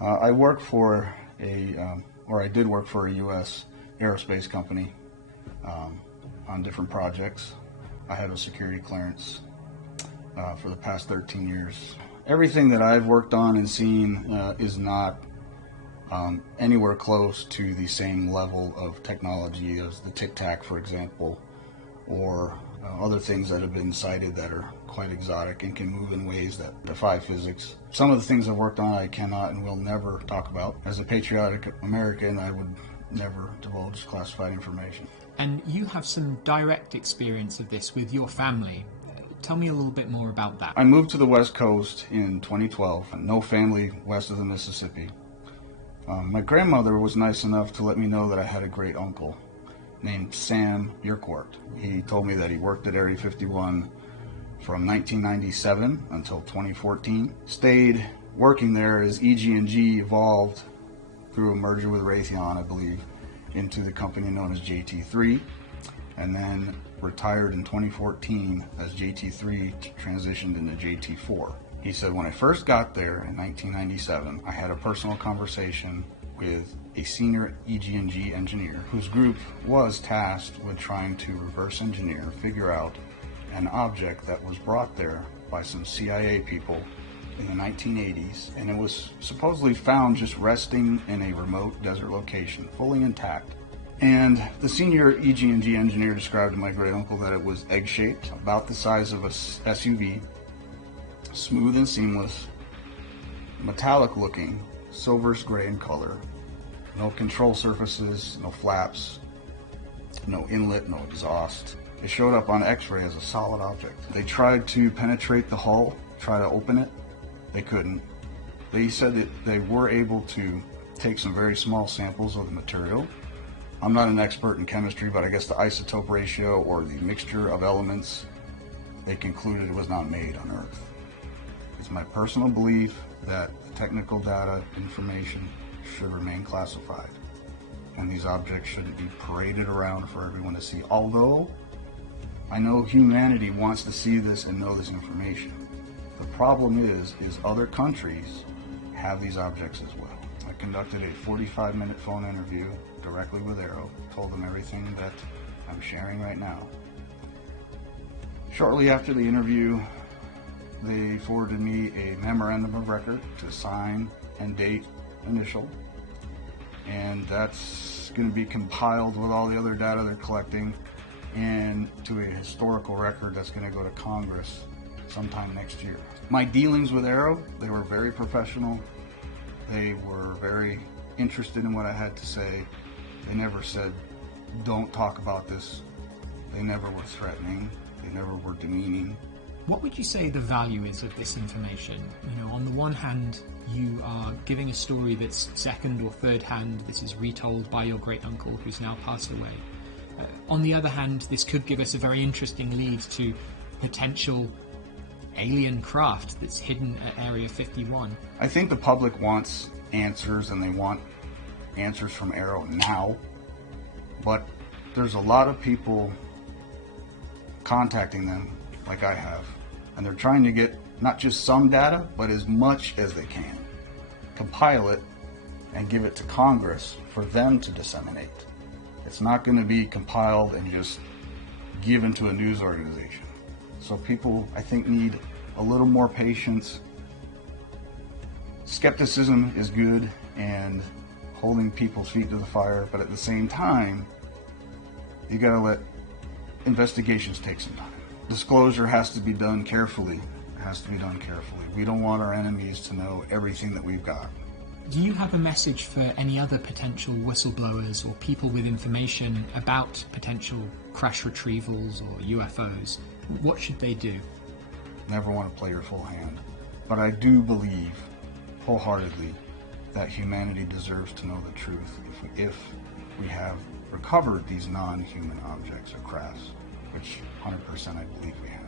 I work for or I did work for a U.S. aerospace company on different projects. I had a security clearance for the past 13 years. Everything that I've worked on and seen is not anywhere close to the same level of technology as the Tic Tac, for example, or other things that have been cited that are quite exotic and can move in ways that defy physics. Some of the things I've worked on I cannot and will never talk about. As a patriotic American, I would never divulge classified information. And you have some direct experience of this with your family. Tell me a little bit more about that. I moved to the West Coast in 2012. No family west of the Mississippi. My grandmother was nice enough to let me know that I had a great uncle named Sam Yercourt. He told me that he worked at Area 51 from 1997 until 2014. Stayed working there as EG&G evolved through a merger with Raytheon, I believe, into the company known as JT3, and then retired in 2014 as JT3 transitioned into JT4. He said, when I first got there in 1997, I had a personal conversation with a senior EG&G engineer whose group was tasked with trying to reverse engineer, figure out an object that was brought there by some CIA people in the 1980s, and it was supposedly found just resting in a remote desert location, fully intact. And the senior EG&G engineer described to my great uncle that it was egg-shaped, about the size of a SUV, smooth and seamless, metallic looking, silverish gray in color, no control surfaces, no flaps, no inlet, no exhaust. It showed up on X-ray as a solid object. They tried to penetrate the hull, try to open it. They couldn't. They said that they were able to take some very small samples of the material. I'm not an expert in chemistry, but I guess the isotope ratio or the mixture of elements, they concluded it was not made on Earth. It's my personal belief that technical data information should remain classified, and these objects shouldn't be paraded around for everyone to see. Although I know humanity wants to see this and know this information. The problem is other countries have these objects as well. I conducted a 45-minute phone interview directly with Aero, told them everything that I'm sharing right now. Shortly after the interview, they forwarded me a memorandum of record to sign and date initial, and that's going to be compiled with all the other data they're collecting and to a historical record that's going to go to Congress sometime next year. My dealings with Aero, they were very professional. They were very interested in what I had to say. They never said, don't talk about this. They never were threatening. They never were demeaning. What would you say the value is of this information? You know, on the one hand, you are giving a story that's second or third hand. This is retold by your great uncle who's now passed away. On the other hand, this could give us a very interesting lead to potential alien craft that's hidden at Area 51. I think the public wants answers, and they want answers from Aero now, but there's a lot of people contacting them like I have, and they're trying to get not just some data, but as much as they can, compile it and give it to Congress for them to disseminate. It's not going to be compiled and just given to a news organization. So people, I think, need a little more patience. Skepticism is good and holding people's feet to the fire, but at the same time, you got to let investigations take some time. Disclosure has to be done carefully. It has to be done carefully. We don't want our enemies to know everything that we've got. Do you have a message for any other potential whistleblowers or people with information about potential crash retrievals or UFOs? What should they do? Never want to play your full hand. But I do believe wholeheartedly that humanity deserves to know the truth if we have recovered these non-human objects or crafts, which 100% I believe we have.